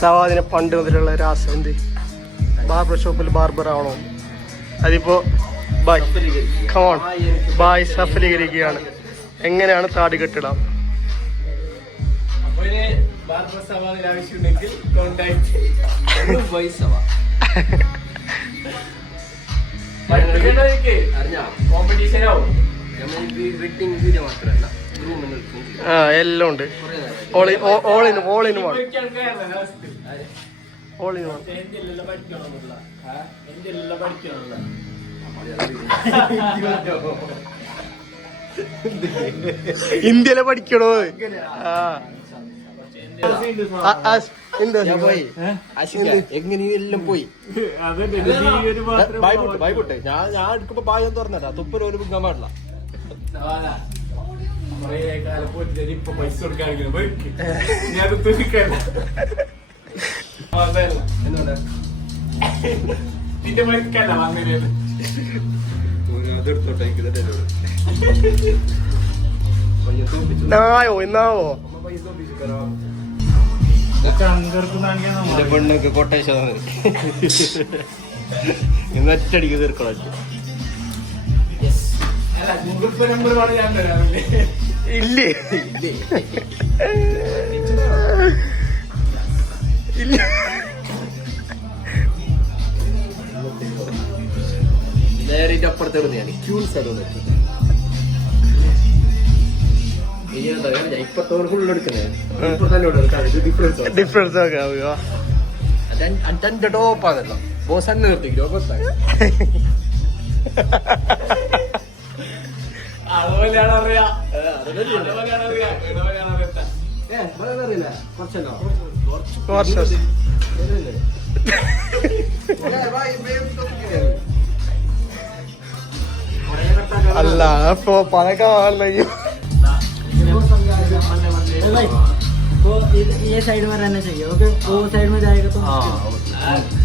സവാദിനെ പണ്ട് മുതലുള്ള ഒരു എന്ത് ബാർബർ ഷോപ്പിൽ ബാർബർ ആണോ അതിപ്പോ ബൈ. Come on bye സഫലീകരിക്കുകയാണ്. എങ്ങനെയാണ് താടി കെട്ടിടാം? ആ എല്ലാം ഉണ്ട്. All in all in all in one all in one എന്തെല്ലാം പഠിക്കണമെന്നുള്ള എന്തെല്ലാം പഠിക്കണമെന്നുള്ള ഇന്ത്യയിലെ പഠിക്കണോ? എങ്ങനെയെല്ലാം പോയി? ഭയപ്പെട്ടെ ഞാൻ ഞാൻ എടുക്കുമ്പോ ബായ് എന്ന് തുപ്പര തുപ്പര് ഒരു മുങ്ങാൻ പാടില്ല. നിന്റെ മരിക്കല്ല വന്നിരുന്നത്. അതെടുത്തോട്ടെ എനിക്ക് തന്നെ നായോ എന്നാവോ? പെണ്ണൊക്കെ കൊട്ടേഷൻ എന്നൊറ്റടിക്ക് തീർക്കണം. ഗൂഗിൾ പേ നമ്പർ വേണം ഞാൻ തരാമല്ലേ ഇല്ലേ ഇല്ല ഞാൻ സ്ഥലം ഡിഫറൻസ് ഡിഫറൻസ് ആവുക ബോസ് തന്നെ നിർത്തിക്കോ അതുപോലെയാണ് അറിയാ അതുപോലെയാണ് അറിയാ ഇതുപോലെയാണ് അറിയാത്ത കുറച്ചല്ലോ കുറച്ച് അല്ല അപ്പൊ പഴക്കം ആണല്ലോ वो इध- ये साइड में रहना चाहिए ओके वो साइड में जाएगा तो ഗൈസ് കൈ വർക്കുന്നുണ്ട് തരുമ്പോ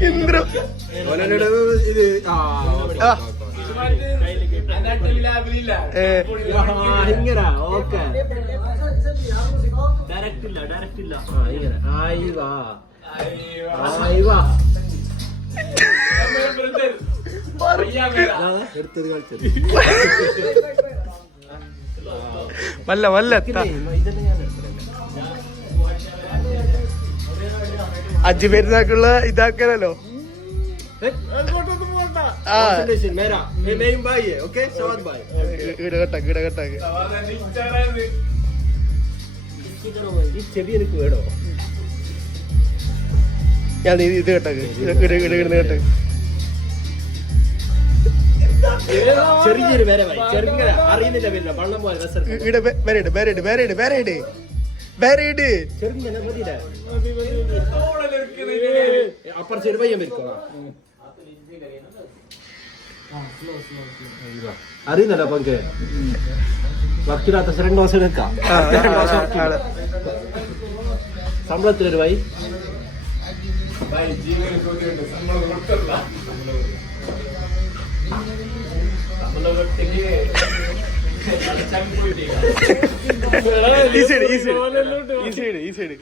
ഇന്ദ്ര ആ ഡയറക്റ്റ് ഇല്ല ഡയറക്റ്റ് ഇല്ല വല്ല വല്ല ഇതന്നെ ചെവി പെരുന്നാക്കുള്ള ഇതാക്കലല്ലോ ഞാൻ ഇത് ഇത് കേട്ടാക്ക്. ചെറിയൊരു വേറെ വേറെ ചെറുങ്ങനെ അറിയുന്നില്ല വരില്ല വള്ളം പോലെ രസം ഇട വേറെ ഇട് വേറെ ഇട് വേറെ ഇട് വേറെ ഇട് വേറെ ഇട് ചെറുങ്ങനെ മതിയില്ല അപ്പുറം ചെറു പയ്യൻ വരിക്കോളാം അറിയുന്നല്ലോ പങ്ക് വർക്കില്ലാത്ത രണ്ട് ദിവസം എടുക്കാം ആ, ആ, ആ, ആ. ഈ സൈഡ് ഈ സൈഡ്. ഈ സൈഡ് ഈ സൈഡ്?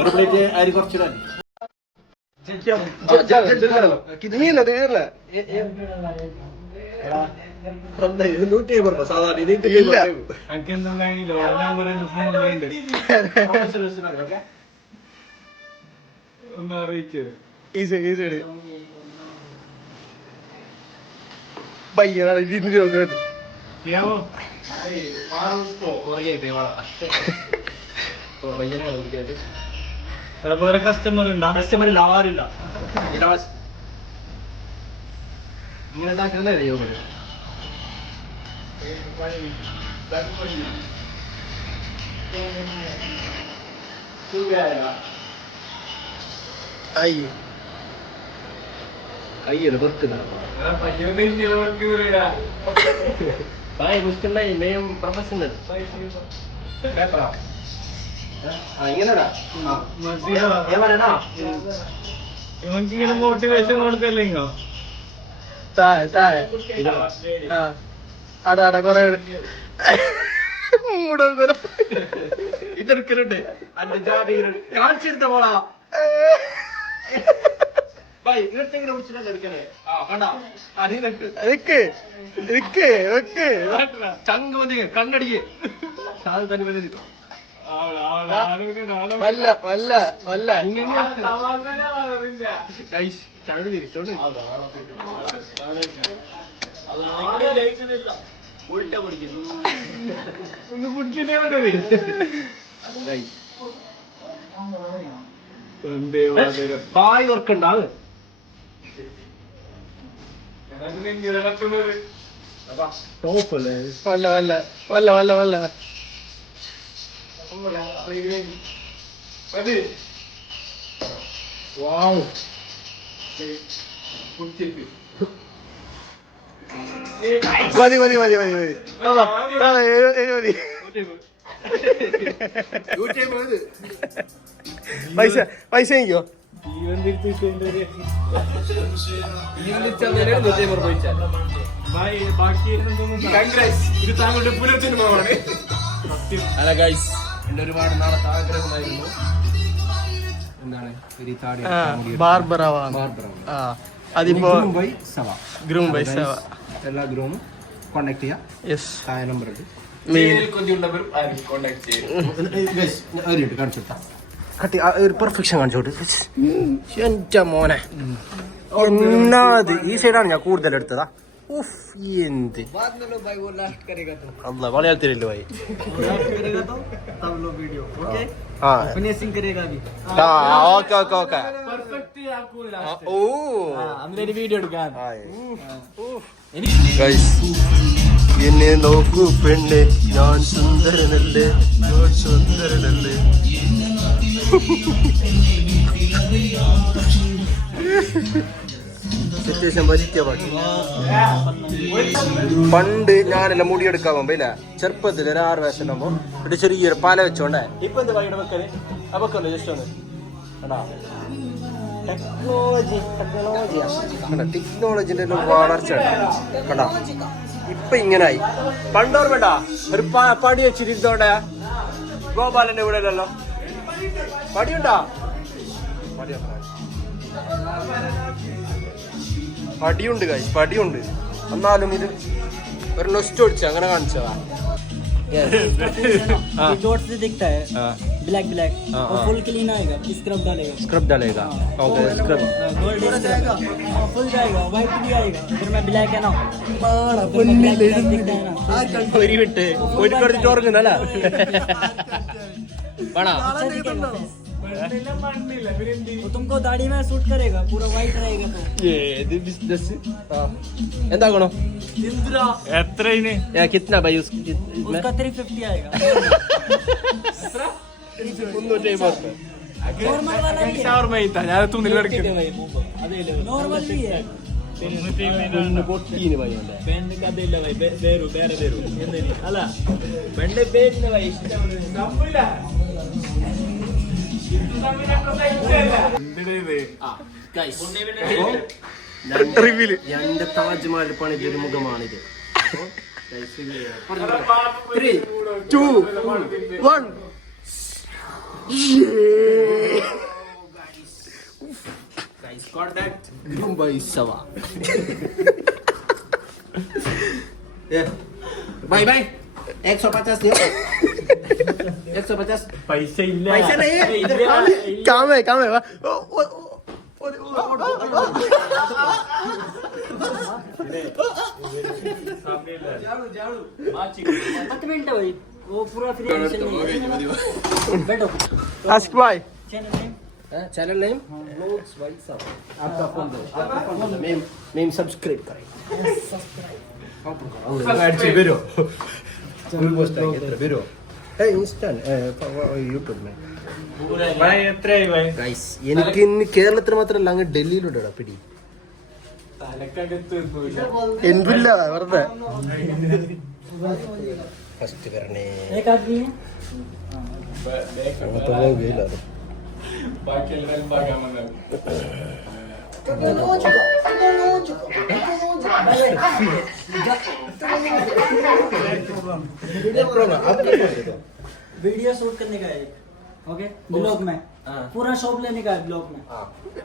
ഒരു പ്ലേറ്റ് അരി കുറച്ചിടാൻ. അമ്പത് രൂപ? സാധാരണ. ഒന്ന് അറിയിച്ചത് ഈ സൈഡ് ഈ സൈഡ് പയ്യനാണ് ഇതിന് നോക്കുന്നത് അതുപോലെ കസ്റ്റമർ ഉണ്ടോ? കസ്റ്റമറിൽ ആരില്ല ഇങ്ങനെ ഉണ്ടാക്കുന്നതല്ലേ യോഗ അയ്യോ കയ്യൊരു മുസ്കുണ്ടായി പ്രൊഫഷണൽ ഇങ്ങനെടാ. ഇവൻക്കിങ്ങനെ മോട്ടിവേഷൻ കൊടുക്കല്ലേ ഇങ്ങോ താഴെ താഴെ. ആ. അടാ അടാ കൊറേ മൂടൊരു ഇതെടുക്കലുണ്ട്. അന്റെ ജാതി കാണിച്ചെടുത്ത പോളാ കണ്ണടിക്ക്. വല്ല വല്ല വല്ല. ചങ്ങ തിരിച്ചോണ്ട് ഉൾട്ട പിടിക്കുന്നു പായ് ടോപ്പ് അല്ലേ? വല്ല വല്ല വല്ല വല്ല വല്ല. വാവ്. മതി മതി മതി മതി മതി. അതാ, അതാ, മതി പൈസ പൈസ എനിക്കോ അല്ല ഗൈസ് എന്റെ ഒരുപാട് നാളത്തെ ആഗ്രഹമായിരുന്നു എന്താണ്? അതിപ്പോ ബൈ സവ. ഗ്രൂം എല്ലാ ഗ്രൂമും കോണ്ടാക്ട് ചെയ്യാം. യെസ് താഴെ നമ്പർ ഉണ്ട് കട്ടി ഒരു പെർഫെക്ഷൻ കാണിച്ചോട്ട്. എന്റെ മോനെ. ഒന്നാമത് ഈ സൈഡാണ് ഞാൻ കൂടുതൽ എടുത്തതാ. എന്ത്? അല്ല മലയാളത്തിലല്ലോ ഭായി ഓക്കെ വീഡിയോ എടുക്കാൻ എന്നെ നോക്കൂ പെണ്ണെ. ഞാൻ സുന്ദരനല്ലേ? സുന്ദരനല്ലേ? സിറ്റുവേഷൻ വലിയ ബാക്കി പണ്ട് ഞാനെല്ലാം മുടിയെടുക്കാൻ പോകുമ്പോ ഇല്ല ചെറുപ്പത്തിൽ ഒരു ആറ് വയസ്സ് ഉണ്ടാകുമ്പോ ഒരു ചെറിയൊരു പാല വെച്ചോണ്ടേ ഇപ്പൊ ജസ്റ്റ് ടെക്നോളജിന്റെ ഒരു വളർച്ച ഇപ്പൊ ഇങ്ങനായി. പണ്ടോർമ്മണ്ട ഒരു പടി വെച്ചിരിക്കോണ്ട ഗോപാലന്റെ കൂടെ അല്ലല്ലോ പടിയുണ്ടാ? പടിയുണ്ടോ പടിയുണ്ട് കായ് പടിയുണ്ട് എന്നാലും ഇത് ഒരു നൊസ്റ്റ് ഒടിച്ച് അങ്ങനെ കാണിച്ചതാ ये डॉट से दिखता है ब्लैक ब्लैक हाँ, और हाँ। फुल क्लीन आएगा स्क्रब डालेगा स्क्रब डालेगा ओके स्क्रब गोल्ड जाएगा फुल जाएगा व्हाइट भी आएगा फिर मैं ब्लैक है ना फिर मैं black black दिखता है ना ഒരു മിനിറ്റ് ഒരു കുറച്ച് ഉറങ്ങുന്നല്ല വേണോ अच्छा दिखेगा वो तुमको दाढ़ी में सूट करेगा पूरा व्हाइट रहेगा तो ये ये बिजनेस हां എന്താ ഗുണം ഇന്ദ്ര എത്ര ഇതിന് യാ കിतना भाई उसकी उसका 350 आएगा എത്ര 350 नॉर्मल वाला भी है ഷവർമ ഇതാ ഞാൻ തുന്നിൽ കിടക്കും नॉर्मल भी है പൊട്ടീന് ഭയ ಬೆಂಡ್ ಕದೆ ಇಲ್ಲ ಬೈ ಬೇ- ಬೇರು ಬೇರೆ ಬೇರು ಎಂದೇನಿ ಅಲ್ಲ ಬೆಂಡೆ ಬೇಕಲ್ಲ ಬೈ ಇಷ್ಟ രണ്ട് താജ്മഹൽ പണിന്റെ ഒരു മുഖമാണിത് ത്രീ ടു വൺ മുംബൈ സവ ബൈ ബൈ एक सौ पचास दिया एक सौ पचास पैसे पैसे नाही आहे. इथे काम आहे. काम आहे काम आहे वा. ओ, ओ, ओ. मत मिनट भाई वो पूरा फ्री एडिशन नहीं है बैठो Ask why. Channel name channel name blogs भाई साहब आपका फ़ोन दो आपका फ़ोन मेम मेम सब्सक्राइब करें सब्सक्राइब कौन करो बैठ जी बिरो फुल पोस्ट है इधर बिरो എനിക്ക് ഇന്ന് കേരളത്തിന് മാത്രമല്ല അങ്ങ് ഡൽഹിയിലുണ്ടോ പിടി. എന്തില്ല വെറുതെ. ഫസ്റ്റ് വരണേ. ബാക്കി എല്ലാവരും वीडियो शूट करने का है ओके ब्लॉग में। पूरा शॉप लेने का है ब्लॉग में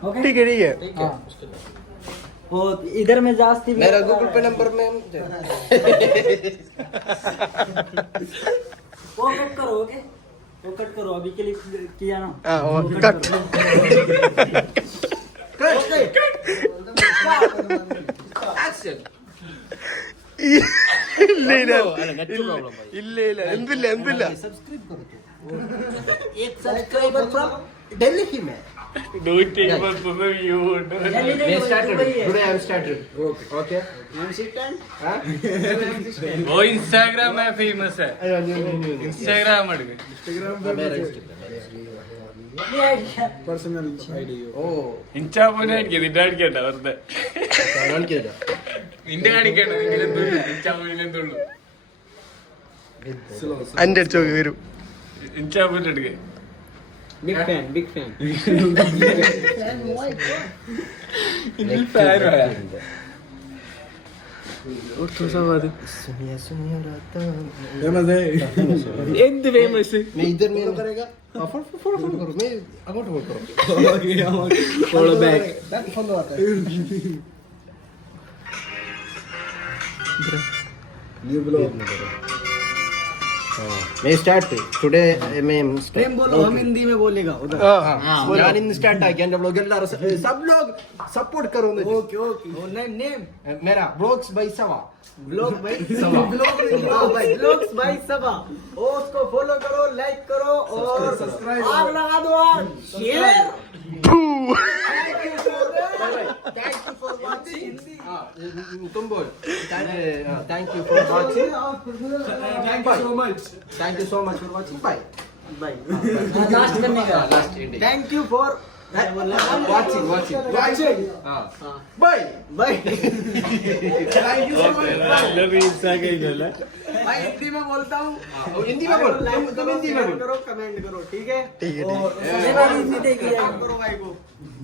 ओके ठीक है ठीक है। हाँ वो इधर में जास्ती मेरा गूगल पे नंबर में वो कट करो ओके वो कट करो अभी के लिए किया ना। ആ ഓ കട്ട് ഇല്ല ഇല്ല ഇല്ല ഇല്ല എന്തില്ല എന്തില്ല एक सब्सक्राइबर फ्रॉम दिल्ली में നൂറ്റി എഴുപത്തൊന്ന് വ്യൂ ഉണ്ട് दिल्ली नहीं, मैं started दुबई है। today I'm started okay वो इंस्टाग्राम में फेमस है इंस्टाग्राम എടുക്ക് मेरा Instagram പേഴ്സണൽ ഐഡി ഓ. ഇൻസ്റ്റാ പോലെ ആയിരിക്കും നിന്റെ കാണിക്കണ്ട വെറുതെ. കാണിക്കണ്ട. നിന്റെ കാണിക്കണ്ട നിന്റെ ഇൻസ്റ്റാ പോലെ എന്തുള്ളൂ? എന്റെ അടുത്ത് നോക്കി വരും. ഇൻസ്റ്റാ പോലെ എടുക്കേ. Big fan big fan big fan എന്ത് ഫേമസ് मैं इधर में करेगा हाँ, फॉलो फॉलो फॉलो करो मैं अकाउंट फॉलो करो फॉलो बैक बैक फॉलो आता है ये ब्लॉग मैं स्टार्ट पे टुडे मैं प्रेम बोलो हम हिंदी में बोलेगा उधर। हाँ यार इन स्टार्ट आ गया हम लोग ಎಲ್ಲರೂ सब लोग सपोर्ट करो मुझे। ओके ओके और नेम नेम मेरा ब्लॉग्स भाई सवा ब्लॉग भाई सवा ब्लॉग भाई ब्लॉग्स भाई सवा और उसको फॉलो करो लाइक करो और सब्सक्राइब आग लगा दो share thank you for watching. Ah. Thank, you for watching. thank you so much. Thank you so much for watching. Bye. Bye. Ah, ah, thank you for. Watch it, watch it. Watching. Ah. Bye. Bye. Thank you so much. मतलब insta के ही बोला मैं हिंदी में बोलता हूँ। हाँ, oh, Hindi में बोल। तुम तुम हिंदी में बोल। करो कमेंट करो ठीक है? ठीक है और हिंदी देखिए काम करो भाई को।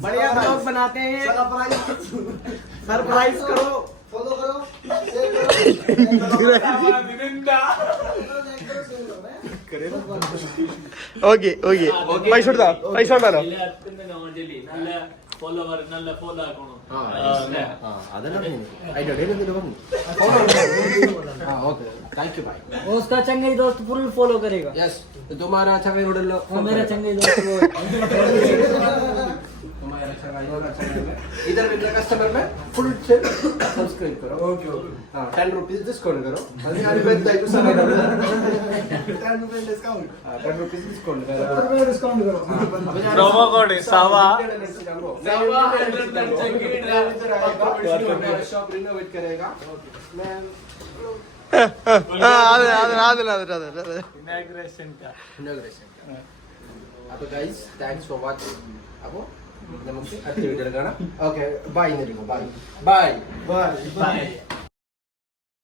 बढ़िया ब्लॉग बनाते हैं। सरप्राइज़ सरप्राइज़ करो। फॉलो करो शेयर करो। करे। ഓക്കെ ഓക്കെ പൈസ കൊടുത്താ പൈസ ഉണ്ടാലോ നല്ല ഫോളോവർ നല്ല ഫോളോ ആക്കണം അതെല്ലാം അതിന്റെ ഇടയിൽ എന്തെങ്കിലും പറഞ്ഞു हाँ ओके थैंक यू भाई और उसका चंगई दोस्त फुल फॉलो करेगा यस तुम्हारा अच्छा मैं उड़ल लो और मेरा चंगई दोस्त वो तुम्हारा अच्छा भाई और अच्छा भाई इधर मेरे कस्टमर में फुल से सब्सक्राइब करो ओके ओके हां 10 रुपीस डिस्काउंट करो अभी आने पे दाई को सब 10 रुपए डिस्काउंट हां 10 रुपीस डिस्काउंट करो 10 रुपए डिस्काउंट करो promo code सवा शॉप रिनोवेट करेगा मैं ആ അതെ അതെ അതെ അതെ അതെ അതെ inauguration का ഇനോഗ്രേഷൻ അപ്പോൾ ഗൈസ് താങ്ക്സ് ഫോർ വാച്ചിങ് അപ്പോൾ നമുക്ക് അടുത്ത വീഡിയോയിൽ കാണാം. Okay bye bye bye bye.